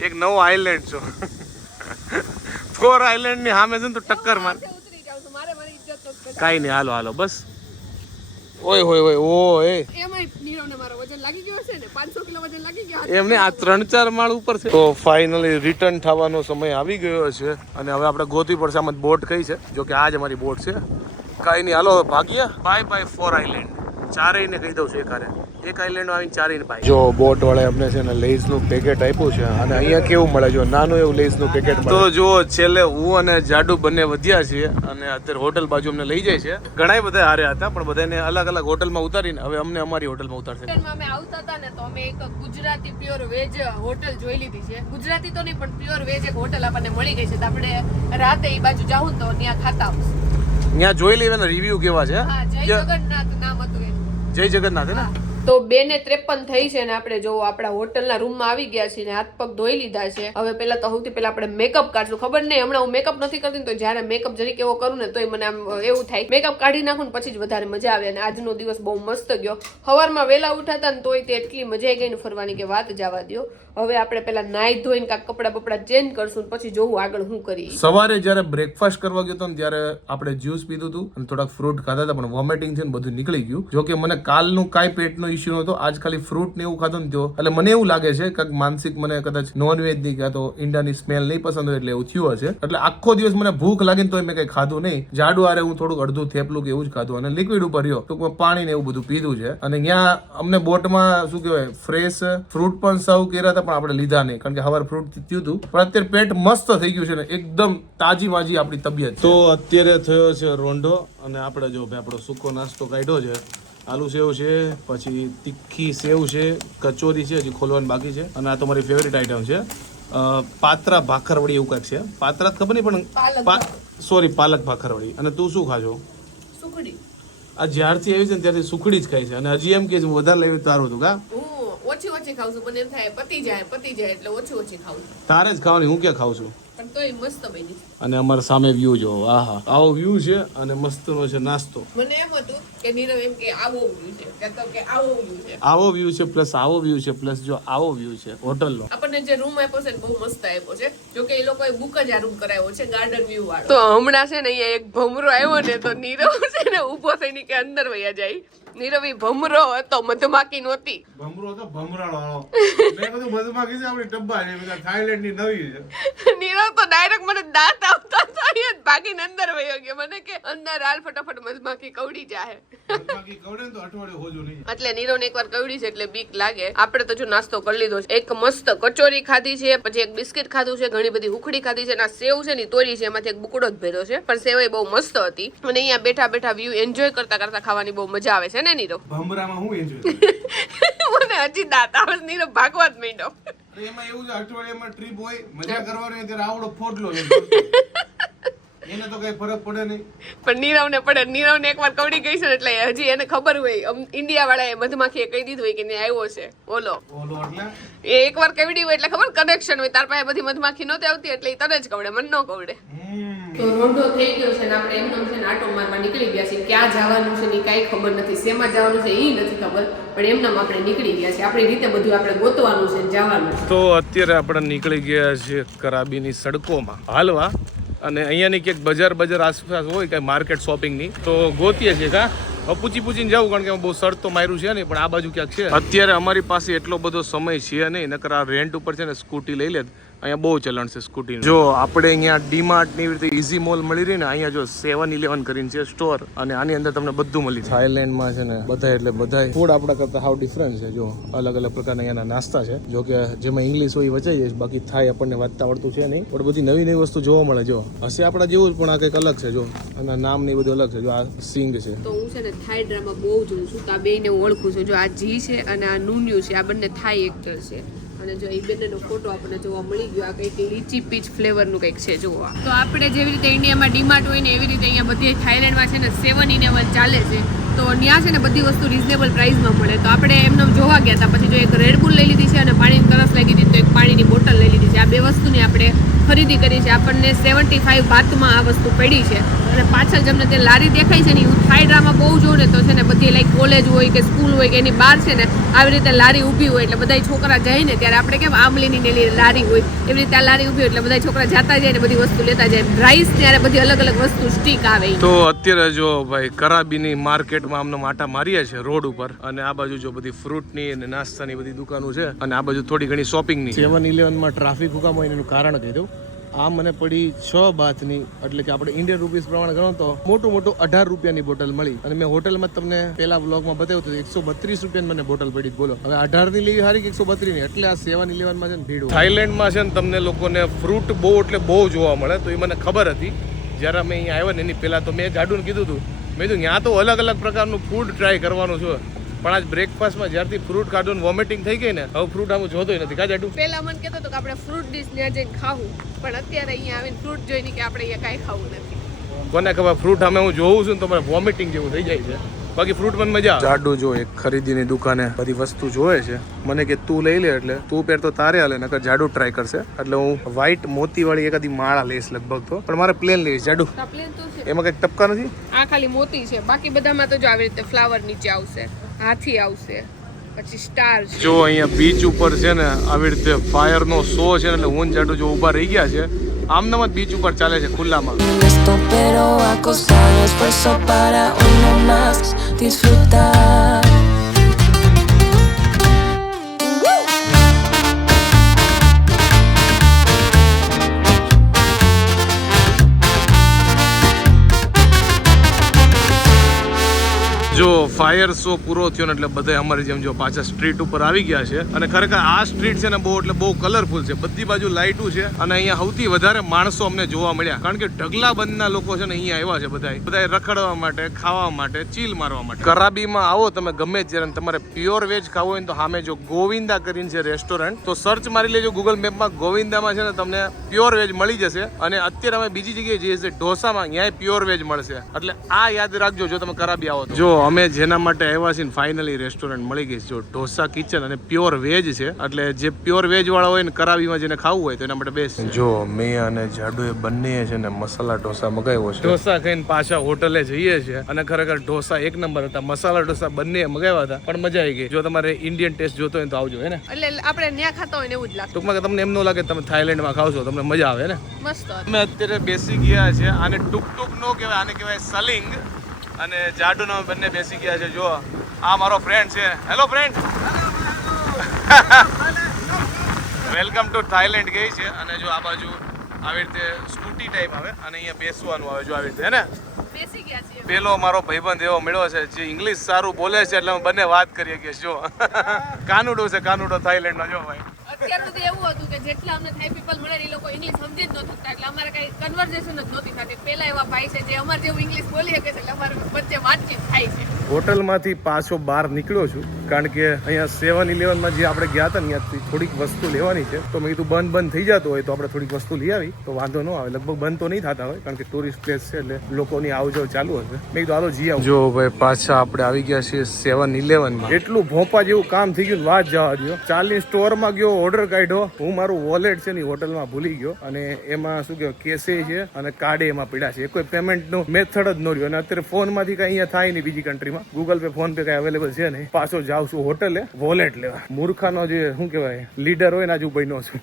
એક નવો આઈલેન્ડ છો. 4 આઈલેન્ડ ની સામે છે ને તું ટક્કર માર. ઉતરી જાવ તો મારે મારી ઇજ્જત તો કાઈ નહીં, હાલો બસ. ઓય ઓય એમાં નીરવને મારો વજન લાગી ગયો છે ને, 500 કિલો વજન લાગી ગયો. એમને આ 3-4 માળ ઉપર છે. તો ફાઇનલી રિટર્ન થવાનો સમય આવી ગયો છે અને હવે આપણે ગોતવી પડશે આમાં બોટ કઈ છે. જો કે આ જ અમારી બોટ છે. કાઈ નહીં, હાલો ભાગ્યા. By 4 island. ચારેયને કહી દઉં છું એકારે. એક આઈલેન્ડ આવીને ચારેયને ભાઈ. જો બોટ વાળા અમને છે ને લેઝ નું પેકેટ આપ્યું છે અને અહીંયા કેવું મળે, જો નાનું એવું લેઝ નું પેકેટ મળે. તો જો છેલ્લે હું અને જાડુ બંને વધ્યા છીએ અને અત્યારે હોટલ બાજુ અમને લઈ જાય છે. ઘણા બધા હાર્યા હતા, પણ બધાને અલગ અલગ હોટલમાં ઉતારીને હવે અમને અમારી હોટલમાં ઉતારશે. અમે આવતા હતા ને તો અમે એક ગુજરાતી પ્યોર વેજ હોટલ જોઈ લીધી છે. ગુજરાતી તો નહીં, પણ પ્યોર વેજ એક હોટલ આપણને મળી ગઈ છે. તો આપણે રાતે એ બાજુ જાવું તો ત્યાં ખાતા આવશું. ત્યાં જોઈ લેવાના રિવ્યુ કેવા છે. હા, જય જગન્નાથ નામ હતું એનું. જય જગન્નાથ ને. તો 2:53 થઈ છે ને આપણે જો આપણા હોટલના રૂમમાં આવી ગયા છીએ ને હાથ પગ ધોઈ લીધા છે. હવે પહેલા તો સૌથી પહેલા આપણે મેકઅપ કાઢશું. ખબર નહીં, હમણાં હું મેકઅપ નથી કરતી તો જ્યારે મેકઅપ જરીક એવો કરું ને તોય મને આમ એવું થાય મેકઅપ કાઢી નાખું ને પછી જ વધારે મજા આવે. અને આજનો દિવસ બહુ મસ્ત ગયો. સવારમાં વહેલા ઉઠાતા ને તોય તે એટલી મજા આવી ગઈ ને ફરવાની કે વાત જવા દો. હવે આપણે પહેલા નાઈ ધોઈને કાંઈક કપડા બપડા ચેન્જ કરશું પછી જોવું આગળ શું કરીએ. સવારે જ્યારે બ્રેકફાસ્ટ કરવા ગયો હતો ને ત્યારે આપણે જ્યુસ પીધું હતું અને થોડાક ફ્રૂટ ખાધા હતા, પણ વોમિટિંગ છે ને બધું નીકળી ગયું. જો કે મને કાલનું કાંઈ પેટનો ઇશ્યુ નહોતો, આજ ખાલી ફ્રૂટ ને એવું ખાધું ને એટલે મને એવું લાગે છે કે માનસિક મને કદાચ નોનવેજ ની કાં તો ઈંડાની સ્મેલ નહીં પસંદ હોય એટલે એવું થયું હશે. એટલે આખો દિવસ મને ભૂખ લાગી ને તોય મેં કઈ ખાધું નહીં. જાડુ આરે હું થોડુંક અડધું થેપલું કે એવું જ ખાધું અને લિક્વિડ ઉપર રહ્યો ટૂંકમાં પાણી ને એવું બધું પીધું છે. અને ત્યાં અમને બોટમાં શું કહેવાય ફ્રેશ ફ્રૂટ પણ સર્વ કર્યા હતા, પણ આપણે લીધા નહીં કારણ કે સવારે ફ્રૂટ થયું હતું. પણ અત્યારે પેટ મસ્ત થઈ ગયું છે ને એકદમ તાજી માજી આપણી તબિયત. તો અત્યારે થયો છે રોંઢો અને આપણે જો આપણો સૂકો નાસ્તો કાઢ્યો છે. આલુ સેવ છે, પછી તીખી સેવ છે, કચોરી છે, હજી ખોલવાની બાકી છે અને આ તો મારી ફેવરિટ આઈટમ છે પાત્રા ભાખરવડી એવું કાંઈક છે. પાત્રા ખબર નહીં પણ પાલક ભાખરવડી. અને તું શું ખાજો? સુખડી. આ જ્યારથી આવી છે ને ત્યારથી સુખડી જ ખાઈ છે અને હજી એમ કે વધારે લેવી તારું હતું. કા ઓછી ખાઉં છું, મને એમ થાય પતી જાય એટલે ઓછી ખાઉં છું. તારે જ ખાવાની, હું ક્યાં ખાઉં છું. પણ તોય મસ્ત બની. અને અમારા સામે વ્યૂ જો, આહા આવો વ્યૂ છે અને મસ્તનો છે નાસ્તો. મને એમ હતું કે નીરવ એમ કે આવો વ્યૂ છે, કહેતો કે આવો વ્યૂ છે. આવો વ્યૂ છે પ્લસ આવો વ્યૂ છે પ્લસ જો આવો વ્યૂ છે હોટલનો. આપણને જે રૂમ આપ્યો છે ને બહુ મસ્ત આપ્યો છે. જો કે એ લોકોએ બુક જ આ રૂમ કરાવ્યો છે ગાર્ડન વ્યૂ વાળો. તો હમણાં છે ને અહીંયા એક ભમરો આવ્યો ને તો નીરવ છે ને ઊભો થઈને કે અંદર વયા જાય. નીરવ ઈ ભમરો હતો, મધમાખી નહોતી. ભમરો તો ભમરાળો વાળો. મેં કીધું મધમાખી છે આપણી ડબ્બા છે, બધા થાઈલેન્ડ ની નવી છે. નીરવ તો ડાયરેક્ટ મને દાંત આવતા તો અહીંયા જ ભાગીને અંદર વયો ગયો. મને કે અંદર હાલ ફટાફટ મધમાખી કવડી જાય. મધમાખી કવડે ને તો અઠવાડિયે હોજો નહીં. એટલે નીરવને એકવાર કવડી છે એટલે બીક લાગે. આપણે તો જો નાસ્તો કરી લીધો છે. એક મસ્ત કચોરી ખાધી છે, પછી એક બિસ્કિટ ખાધું છે, ઘણી બધી ઉખડી ખાધી છે અને આ સેવ છે ને તોરી છે, એમાંથી એક બુકડો જ ભેદો છે, પણ સેવ બહુ મસ્ત હતી. અને અહીંયા બેઠા બેઠા વ્યૂ એન્જોય કરતા કરતા ખાવાની બહુ મજા આવે છે ને નીરવ? ભમરામાં હું એન્જોય મને હજી દાંત આવે છે. નીરવ ભાગવા જ માંડ્યો. એમાં એવું છે અઠવાડિયામાં ટ્રીપ હોય, મજા કરવાની ત્યારે આવડો ફોટલો એને તો કઈ ફરક પડે નહીં, પણ નીરવને પડે. નીરવને એકવાર કવડી ગઈ છે ને એટલે હજી એને ખબર હોય ઇન્ડિયા વાળાએ મધમાખીએ કહી દીધું હોય કે ને આવ્યો છે ઓલો એટલે એ એકવાર કવડી હોય એટલે ખબર કનેક્શન હોય. તાર પાસે બધી મધમાખી નહોતી આવતી એટલે તને જ કવડે, મને ન કવડે. તો રોંઢો થઈ ગયો છે ને આપણે એમનો છે ને આટો મારવા નીકળી ગયા છીએ. ક્યાં જવાનું છે ને કાંઈ ખબર નથી, શેમાં જવાનું છે એ નથી ખબર, પણ એમનામ આપણે નીકળી ગયા છીએ. આપણી રીતે બધું આપણે ગોતવાનું છે જવાનું. તો અત્યારે આપણે નીકળી ગયા છીએ કરાબીની સડકોમાં હાલવા અને અહીંયાની ક્યાંક બજાર આસપાસ હોય કે માર્કેટ શોપિંગની તો ગોતીએ છીએ. કા પૂછીને જાવું કારણ કે બહુ સર્ચ તો માર્યું છે નહીં, પણ આ બાજુ ક્યાંક છે. અત્યારે અમારી પાસે એટલો બધો સમય છે નહીં, નકર આ રેન્ટ ઉપર છે ને સ્કૂટી લઈ લે. અહીંયા બહુ ચલણ છે સ્કૂટી. જો આપણે અહીંયા ડીમાર્ટ ની રીતે ઈઝી મોલ મળી રહી ને, અહીંયા જો 7-11 કરીને છે સ્ટોર, અને આની અંદર તમને બધું મળી. થાઈલેન્ડમાં છે ને બધા એટલે બધા ફૂડ આપણા કરતા હાવ ડિફરન્ટ છે. જો અલગ અલગ પ્રકારના અહીંયાના નાસ્તા છે, જો કે જેમાં ઇંગ્લિશ હોય વચાઈ જાય, બાકી થાય આપણને વાંચતા આવડતું છે નહીં, પણ બધી નવી નવી વસ્તુ જોવા મળે. જો હશે આપણા જેવું જ, પણ આ કંઈક અલગ છે. જો આના નામ ને બધું અલગ છે. જો આ સિંગ છે. તો હું છે ને થાઈ ડ્રામા બહુ જોઉં છું, તો આ બેયને ઓળખું છું. જો આ જી છે અને આ નુન્યુ છે, આ બંને થાઈ એક્ટર છે. અને જો એ બંનેનો ફોટો આપણને જોવા મળી ગયો. આ કંઈક લીચી પીચ ફ્લેવરનું કંઈક છે જોવા. તો આપણે જેવી રીતે ઇન્ડિયામાં ડીમાર્ટ હોય ને, એવી રીતે અહીંયા બધી થાઈલેન્ડમાં છે ને 7-11 ચાલે છે. તો ત્યાં છે ને બધી વસ્તુ રીઝનેબલ પ્રાઇસમાં મળે. તો આપણે એમને જોવા ગયા હતા, પછી જો એક રેડ બુલ લઈ લીધી છે અને પાણીની તરસ લાગી હતી, તો એક પાણીની બોટલ લઈ લીધી છે. આ બે વસ્તુની આપણે ખરીદી કરી છે. આપણને 75 બાતમાં આ વસ્તુ પડી છે. અને પાછળ જેમને તે લારી દેખાય છે ને, હું થાઈ ડ્રામા બહુ જોઉં ને, તો છે ને બધી લાઈક કોલેજ હોય કે સ્કૂલ હોય કે એની બહાર છે ને આવી રીતે લારી ઊભી હોય, એટલે બધા છોકરા જાય ને ત્યારે આપણે કેમ આંબલીની ને લારી હોય, એવી રીતે આ લારી ઊભી હોય એટલે બધા છોકરા જતા જાય ને બધી વસ્તુ લેતા જાય. રાઈસ ત્યારે બધી અલગ અલગ વસ્તુ સ્ટીક આવે. તો અત્યારે જો ભાઈ કરાબીની માર્કેટમાં અમને માટા મારીએ છે રોડ ઉપર, અને આ બાજુ જો બધી ફ્રૂટની અને નાસ્તાની બધી દુકાનો છે, અને આ બાજુ થોડી ઘણી શોપિંગની. 7-11 ટ્રાફિક હુકામ હોય એનું કારણ કહી દઉં. આ મને પડી 6 બાથની, એટલે કે આપણે ઇન્ડિયન રૂપીસ પ્રમાણે ગણો તો મોટું 18 રૂપિયાની બોટલ મળી. અને મેં હોટલમાં તમને પેલા વ્લોગમાં બતાવ્યું હતું 132 રૂપિયાની મને બોટલ પડી. બોલો હવે 18 ની લેવી સારી કે 132 ની? એટલે આ 7-11 માં છે ને ભીડ. થાઈલેન્ડમાં છે ને તમને લોકોને ફ્રૂટ બહુ એટલે બહુ જોવા મળે, તો એ મને ખબર હતી જ્યારે અમે અહીંયા આવ્યા ને એની પહેલા. તો મેં જાડુને કીધું હતું, મેં કીધું ત્યાં તો અલગ અલગ પ્રકારનું ફૂડ ટ્રાય કરવાનું છે, પણ આજ બ્રેકફાસ્ટમાં જ્યારથી ફ્રૂટ કાઢું વોમિટિંગ થઈ ગઈ ને, હવે ફ્રૂટ આમ જોતો નથી. કા જાડુ પહેલા મને કહેતો હતો કે આપણે ફ્રૂટ ડીશ ત્યાં જઈને ખાવું, પણ અત્યારે અહીંયા આવીને ફ્રૂટ જોઈને કે આપણે અહીંયા કાંઈ ખાવું નથી. કોને ખબર, ફ્રૂટ અમે હું જોઉં છું ને તો મને વોમિટિંગ જેવું થઈ જાય છે. બાકી ફ્રૂટ મને મજા આવે. જાડુ જો એક ખરીદીની દુકાને બધી વસ્તુ જોવે છે, મને કે તું લઈ લે, એટલે તું પહેર તો તારે હાલે, નકર જાડુ ટ્રાય કરશે. એટલે હું વ્હાઈટ મોતી વાળી એકાદી માળા લઈશ લગભગ તો, પણ મારે પ્લેન લેવીશ. જાડુ પ્લેન તો છે, એમાં કઈક ટપકા નથી. આ ખાલી મોતી છે, બાકી બધામાં તો જો આવી રીતે ફ્લાવર નીચે આવશે, હાથી આવશે, પછી સ્ટાર છે. જો અહીંયા બીચ ઉપર છે ને આવી રીતે ફાયર નો શો છે, એટલે હું જાડુ જો ઊભા રહી ગયા છે. આમનામ જ બીચ ઉપર ચાલે છે ખુલ્લામાં. Esto pero ha costado esfuerzo para uno más disfrutar. જો ફાયર શો પૂરો થયો ને એટલે બધા અમારી જેમ જો પાછા સ્ટ્રીટ ઉપર આવી ગયા છે. અને ખરેખર આ સ્ટ્રીટ છે ને બહુ એટલે બહુ કલરફુલ છે, બધી બાજુ લાઇટું છે, અને અહીંયા સૌથી વધારે માણસો અમને જોવા મળ્યા, કારણ કે ઢગલા બંધના લોકો છે ને અહીંયા આવ્યા છે. બધા રખડવા માટે, ખાવા માટે, ચીલ મારવા માટે. કરાબીમાં આવો તમે ગમે ત્યારે, તમારે પ્યોર વેજ ખાવું હોય તો સામે જો ગોવિંદા કરીને છે રેસ્ટોરન્ટ, તો સર્ચ મારી લેજો ગૂગલ મેપમાં. ગોવિંદામાં છે ને તમને પ્યોર વેજ મળી જશે. અને અત્યારે અમે બીજી જગ્યાએ જઈએ છીએ ઢોસામાં, ત્યાં પ્યોર વેજ મળશે. એટલે આ યાદ રાખજો જો તમે કરાબી આવો. જો અમે જેના માટે આવ્યા છીએ ફાઇનલી રેસ્ટોરન્ટ મળી ગઈ. જો ઢોસા કિચન અને પ્યોર વેજ છે, એટલે જે પ્યોર વેજ વાળા હોય ને કરાબીમાં જેને ખાવું હોય તો એના માટે બેસ્ટ. જો મેં અને જાડુએ બંને છે ને મસાલા ઢોસા મગાવ્યો છે. ઢોસા ખાઈને પાછા હોટલે જઈએ છે, અને ખરેખર ઢોસા એક નંબર હતા. મસાલા ઢોસા બંને મગાવ્યા હતા, પણ મજા આવી ગઈ. જો તમારે ઇન્ડિયન ટેસ્ટ જોતો હોય તો આવજો, હે ને. એટલે આપણે ત્યાં ખાતા હોય ને એવું જ લાગે. ટૂંકમાં કે તમને એમ ન લાગે તમે થાઈલેન્ડમાં ખાવશો, તમને મજા આવે ને. મસ્ત. અમે અત્યારે બેસી ગયા છે, આને ટુક ટુક નો કહેવાય, આને કહેવાય સલિંગ. અને જાડુનો બંને બેસી ગયા છે. જો આ મારો ફ્રેન્ડ છે. Hello friend, welcome to Thailand ગઈ છે. અને જો આ બાજુ આવી રીતે સ્કૂટી ટાઈપ આવે, અને અહીંયા બેસવાનું આવે. જો આવી રીતે, હે ને. બેસી ગયા છે. પેલો મારો ભાઈબંધ એવો મળ્યો છે જે ઇંગ્લિશ સારું બોલે છે, એટલે અમે બંને વાત કરીએ કે જો કાનુડો છે, કાનુડો થાઈલેન્ડમાં. જો ભાઈ અત્યાર સુધી એવું હતું કે જેટલા અમને થાઈ પીપલ મળે એ લોકો ઇંગ્લિશ સમજી જ નહોતું શકતા, એટલે અમારે કઈ કન્વર્ઝેશન જ નહોતી થતી. પેલા એવા ભાઈ છે જે અમારે જેવું ઇંગ્લિશ બોલી શકે છે, એટલે અમારે વચ્ચે વાતચીત થાય છે. હોટલમાંથી પાછો બહાર નીકળ્યો છું, કારણ કે અહીંયા 7-11માં જે આપણે ગયા હતા ને ત્યાંથી થોડીક વસ્તુ લેવાની છે. તો મેં કીધું બંધ થઈ જતો હોય તો આપણે થોડીક વસ્તુ લઈ આવી તો વાંધો ન આવે. લગભગ બંધ તો નહીં થતા હોય, કારણ કે ટુરિસ્ટ પ્લેસ છે એટલે લોકોની આવજાવ ચાલુ હશે. મેં કીધું હાલો જી આવું. જો ભાઈ પાછા આપણે આવી ગયા છીએ 7-11માં. એટલું ભોંપા જેવું કામ થઈ ગયું, વાત જવા દો. ચાલની સ્ટોરમાં ગયો, ઓર્ડર કાઢ્યો, હું મારું વોલેટ છે ને હોટલમાં ભૂલી ગયો અને એમાં શું કહેવાય કેસે છે અને કાર્ડે એમાં પીડા છે. કોઈ પેમેન્ટનો મેથડ જ ન રહ્યો અને અત્યારે ફોનમાંથી કઈ અહીંયા થાય નહીં બીજી કન્ટ્રીમાં. ગૂગલ પે ફોન પે કઈ અવેલેબલ છે નહીં. પાછો જાઉં છું હોટલે વોલેટ લેવા. મૂર્ખાનો જે શું કહેવાય લીડર હોય ને આજુ બન્યો છું.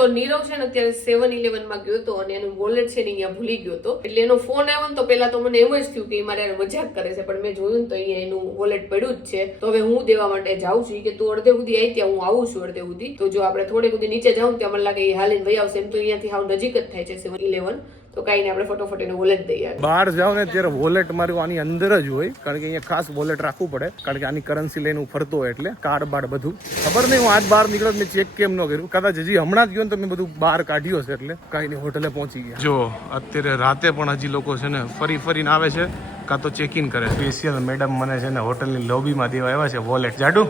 તો નીરવ છે ને અત્યારે 7-Eleven માં ગયો હતો અને એનું વોલેટ છે ને અહીંયા ભૂલી ગયો હતો. એટલે એનો ફોન આવ્યો ને તો પેલા તો મને એમ જ થયું કે મારે મજાક કરે છે, પણ મેં જોયું ને તો અહીંયા એનું વોલેટ પડ્યું જ છે. તો હવે હું દેવા માટે જાઉં છું કે તું અડધે સુધી આવી ત્યાં હું આવું છું અડધે સુધી. તો જો આપણે થોડે સુધી નીચે જાઉં ત્યાં મને લાગે એ હાલીને વહી આવશે. એમ તો અહીંયાથી હાવ નજીક જ થાય છે 7-Eleven. તો કઈ નહીં, આપણે ફટોફટ એનો વોલેટ દઈએ. બહાર જાવ ને ત્યારે વોલેટ મારું આની અંદર જ હોય, કારણ કે અહીંયા ખાસ વોલેટ રાખવું પડે, કારણ કે આની કરન્સી લઈને હું ફરતો હોય એટલે કાર્ડ બાડ બધું ખબર નહીં. હું આજ બહાર નીકળ્યો મેં ચેક કેમ ન કર્યું, કદાચ હજી હમણાં જ ગયો ને તો મેં બધું બહાર કાઢ્યો છે એટલે કઈ નહીં હોટલે પહોંચી ગયા. જો અત્યારે રાતે પણ હજી લોકો છે ને ફરીને આવે છે કાં તો ચેક ઇન કરે. સ્પેશિયલ મેડમ મને છે ને હોટલની લોબીમાં દેવા આવ્યા છે વોલેટ. જાડુ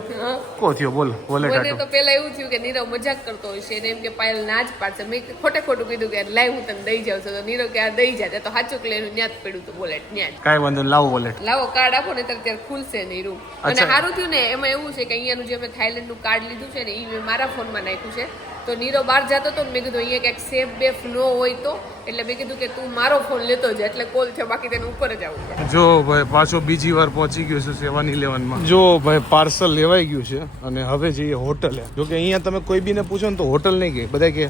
કો થયો બોલ વોલેટ મને તો પેલા એવું થયું કે નીરવ મજાક કરતો હોય છે ને એમ કે પાયલ ના જ પાડશે. મેં ખોટું કીધું કે લાઈ હું તને દઈ જાઉં છું. તો નીરવ કે આ દઈ જાય તો સાચું કે લઈને ન્યા જ પડ્યું હતું વોલેટ ન્યા જ. કાંઈ વાંધો લાવો વોલેટ લાવો કાર્ડ આપો ને ત્યારે ખુલશે નીરવ. અને સારું થયું ને એમાં એવું છે કે અહીંયાનું જે મેં થાઈલેન્ડ નું કાર્ડ લીધું છે ને એ મેં મારા ફોનમાં નાખ્યું છે. તો નીરવ બહાર જતો હતો ને મેં કીધું અહીંયા ક્યાંક સેફ બેફ ન હોય તો, એટલે મેં કીધું કે તું મારો ફોન લેતો જ એટલે કોલ થયો, બાકી તેને ઉપર જ આવું. જો ભાઈ પાછો બીજી વાર પહોંચી ગયો છે 7-Eleven માં. જો ભાઈ પાર્સલ લેવાઈ ગયું છે અને હવે જઈએ હોટલે. જો કે અહીંયા તમે કોઈ બીને પૂછો ને તો હોટલ નહીં કહે, બધા કે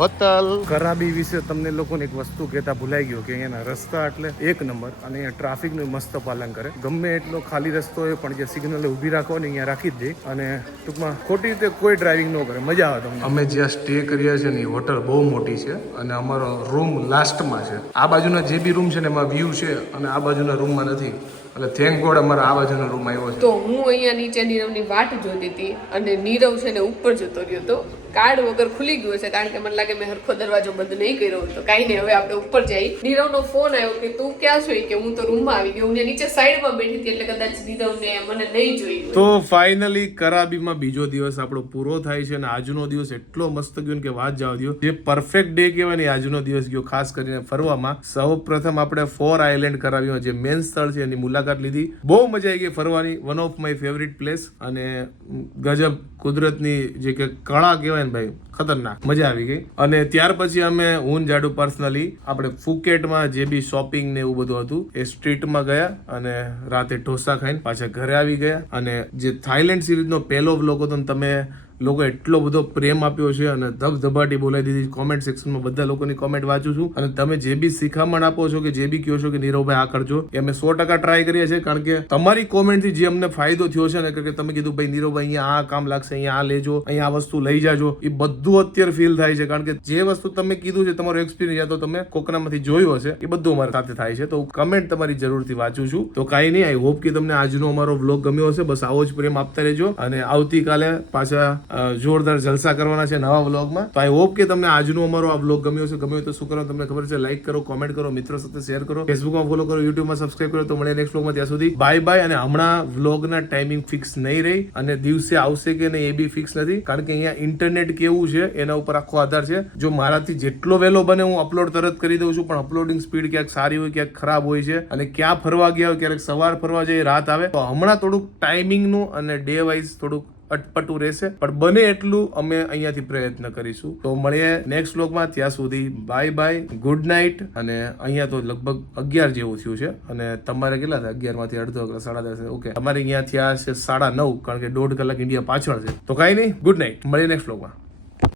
હોટલ. કરાબી વિશે તમને લોકોને એક વસ્તુ કહેતા ભૂલાઈ ગયો કે અહીંયાના રસ્તા એટલે એક નંબર અને અહીંયા ટ્રાફિકનું મસ્ત પાલન કરે. ગમે એટલો ખાલી રસ્તો હોય પણ જે સિગ્નલ ઊભી રાખો ને અહીંયા રાખી જ દે અને ટૂંકમાં ખોટી રીતે કોઈ ડ્રાઇવિંગ ન કરે. મજા આવે. અમે જ્યાં સ્ટે કર્યા છે ને એ હોટલ બહુ મોટી છે અને અમારો રૂમ લાસ્ટમાં છે. આ બાજુના જે બી રૂમ છે ને એમાં વ્યૂ છે અને આ બાજુના રૂમમાં નથી. એટલે થેન્ક ગોડ અમારા આ બાજુનો રૂમ આવ્યો છે. તો હું અહીંયા નીચે નીરવની વાટ જોતી હતી અને નીરવ છે ને ઉપર જતો રહ્યો હતો. કાર્ડ વગર ખુલી ગયું છે કારણ કે મને લાગે મેં હરખો દરવાજો બંધ નહીં કર્યો હોય. તો કાંઈ નહીં, હવે આપણે ઉપર જઈ. નીરવનો ફોન આવ્યો કે તું ક્યાં છો, કે હું તો રૂમમાં આવી ગયો. હું નીચે સાઈડમાં બેઠી હતી એટલે કદાચ નીરવને મને નહીં જોઈ. તો ફાઇનલી કરાબીમાં બીજો દિવસ આપણો પૂરો થાય છે અને આજનો દિવસ એટલો મસ્ત ગયો કે વાત જવા દો. જે પરફેક્ટ ડે કહેવાય ને આજનો દિવસ ગયો, ખાસ કરીને ફરવામાં. સૌ પ્રથમ આપણે 4 આઇલેન્ડ કરાબીમાં જે મેન સ્થળ છે એની મુલાકાત લીધી. બહુ મજા આવી ગઈ ફરવાની. One of my favourite place અને ગજબ કુદરતની જે કે કળા કહેવાય ને ભાઈ, ખતરનાક મજા આવી ગઈ. અને ત્યાર પછી અમે હું જાડુ પર્સનલી આપણે ફુકેટમાં જે બી શોપિંગ ને એવું બધું હતું એ સ્ટ્રીટમાં ગયા અને રાતે ઢોસા ખાઈને પાછા ઘરે આવી ગયા. અને જે થાઈલેન્ડ સિરીઝનો પહેલો વ્લોગ હતો ને તમે લોકો એટલો બધો પ્રેમ આપ્યો છે અને ધબધબાટી બોલાવી દીધી. કોમેન્ટ સેક્શનમાં બધા લોકોની કોમેન્ટ વાંચું છું અને તમે જે બી શીખામણ આપો છો કે જે બી કહો છો કે નીરવભાઈ આ કરજો, એ અમે 100% ટ્રાય કરીએ છીએ. કારણ કે તમારી કોમેન્ટથી જે અમને ફાયદો થયો છે ને કે તમે કીધું ભાઈ નીરવભાઈ અહીંયા આ કામ લાગશે, અહીંયા આ લેજો, અહીંયા આ વસ્તુ લઈ જાજો, એ બધું અત્યારે ફીલ થાય છે. કારણ કે જે વસ્તુ તમે કીધું છે તમારો એક્સપિરિયન્સ યા તો તમે કોકનામાંથી જોયું હશે એ બધું અમારી સાથે થાય છે. તો કમેન્ટ તમારી જરૂરથી વાંચું છું. તો કાંઈ નહીં, આઈ હોપ કે તમને આજનો અમારો વ્લોગ ગમ્યો હશે. બસ આવો જ પ્રેમ આપતા રહેજો અને આવતીકાલે પાછા જોરદાર જલસા કરવાના છે નવા વ્લોગમાં. તો આઈ હોપ કે તમને આજનો અમારો આ વ્લોગ ગમ્યો હશે. ગમ્યો તો શું કરો તમને ખબર છે, લાઈક કરો, કોમેન્ટ કરો, મિત્રો સાથે શેર કરો, ફેસબુકમાં ફોલો કરો, યુટ્યુબમાં સબસ્ક્રાઇબ કરો. તો મળીએ નેક્સ્ટ વ્લોગમાં. ત્યાં સુધી બાય બાય. અને હમણાં વ્લોગના ટાઈમિંગ ફિક્સ નહીં રહી અને દિવસે આવશે કે નહીં એ બી ફિક્સ નથી, કારણ કે અહીંયા ઇન્ટરનેટ કેવું છે એના ઉપર આખો આધાર છે. જો મારાથી જેટલો વહેલો બને હું અપલોડ તરત કરી દઉં છું, પણ અપલોડિંગ સ્પીડ ક્યાંક સારી હોય ક્યાંક ખરાબ હોય છે અને ક્યાં ફરવા ગયા હોય ક્યારેક સવાર ફરવા જઈએ રાત આવે. તો હમણાં થોડુંક ટાઈમિંગનું અને ડે વાઇઝ થોડુંક અટપટું રહેશે, પણ બને એટલું અમે અહીંયાથી પ્રયત્ન કરીશું. તો મળીએ નેક્સ્ટ વ્લોગમાં. ત્યાં સુધી બાય બાય, ગુડ નાઇટ. અને અહીંયા તો લગભગ 11 જેવું થયું છે અને તમારે કેટલા થાય? 11 માંથી અડધો કલાક 10:30. ઓકે, તમારે અહીંયા થયા છે 9:30, કારણ કે 1.5 કલાક ઇન્ડિયા પાછળ છે. તો કાંઈ નહીં, ગુડ નાઇટ. મળીએ નેક્સ્ટ વ્લોગમાં.